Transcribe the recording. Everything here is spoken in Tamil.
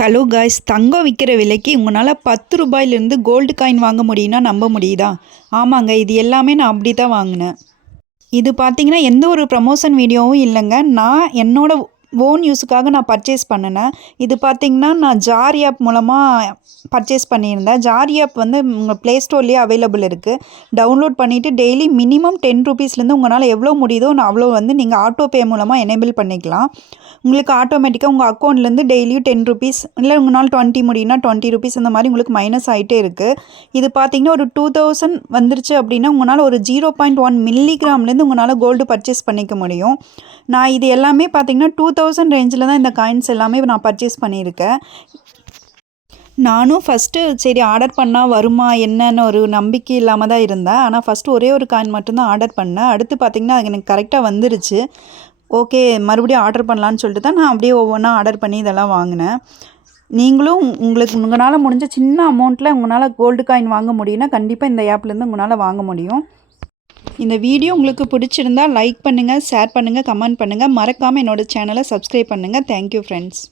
ஹலோ காய்ஸ், தங்கம் விற்கிற விலைக்கு உங்களால் 10 ரூபாயிலிருந்து கோல்டு காயின் வாங்க முடியும்னா நம்ப முடியுதா? ஆமாங்க, இது எல்லாமே நான் அப்படி தான் வாங்கினேன். இது பார்த்தீங்கன்னா எந்த ஒரு ப்ரமோஷன் வீடியோவும் இல்லைங்க. நான் என்னோட ஓன் யூஸுக்காக நான் பர்ச்சேஸ் பண்ணினேன். இது பார்த்தீங்கன்னா நான் ஜார் ஆப் மூலமாக பர்ச்சேஸ் பண்ணியிருந்தேன். ஜார் ஆப் வந்து உங்கள் ப்ளே ஸ்டோர்லேயே அவைலபிள் இருக்குது. டவுன்லோட் பண்ணிவிட்டு டெய்லி மினிமம் 10 ருபீஸ்லேருந்து உங்களால் எவ்வளோ முடியுதோ அவ்வளோ வந்து நீங்கள் ஆட்டோ பே மூலமாக எனேபிள் பண்ணிக்கலாம். உங்களுக்கு ஆட்டோமேட்டிக்காக உங்கள் அக்கௌண்ட்லேருந்து டெய்லியும் 10 ருபீஸ் இல்லை உங்களால் 20 முடியும்னா 20 ருபீஸ் அந்த மாதிரி உங்களுக்கு மைனஸ் ஆகிட்டே இருக்குது. இது பார்த்தீங்கன்னா ஒரு 2000 வந்துருச்சு அப்படின்னா உங்களால் ஒரு 0.1 மில்லிகிராம்லேருந்து உங்களால் கோல்டு பர்ச்சேஸ் பண்ணிக்க முடியும். நான் இது எல்லாமே பார்த்தீங்கன்னா 2000 ரேஞ்சில் தான் இந்த காயின்ஸ் எல்லாமே நான் பர்ச்சேஸ் பண்ணியிருக்கேன். நானும் ஃபஸ்ட்டு சரி ஆர்டர் பண்ணால் வருமா என்னன்னு ஒரு நம்பிக்கை இல்லாமல் தான் இருந்தேன். ஆனால் ஃபஸ்ட்டு ஒரே ஒரு காயின் மட்டும்தான் ஆர்டர் பண்ணேன். அடுத்து பார்த்திங்கன்னா அது எனக்கு கரெக்டாக வந்துருச்சு. ஓகே, மறுபடியும் ஆர்டர் பண்ணலான்னு சொல்லிட்டு தான் நான் அப்படியே ஒவ்வொன்றா ஆர்டர் பண்ணி இதெல்லாம் வாங்கினேன். நீங்களும் உங்களால் முடிஞ்ச சின்ன அமௌண்ட்டில் உங்களால் கோல்டு காயின் வாங்க முடியும்னா கண்டிப்பாக இந்த ஆப்லேருந்து உங்களால் வாங்க முடியும். இந்த வீடியோ உங்களுக்கு பிடிச்சிருந்தால் லைக் பண்ணுங்கள், ஷேர் பண்ணுங்கள், கமெண்ட் பண்ணுங்கள். மறக்காமல் என்னோடய சேனலை சப்ஸ்கிரைப் பண்ணுங்கள். Thank you friends.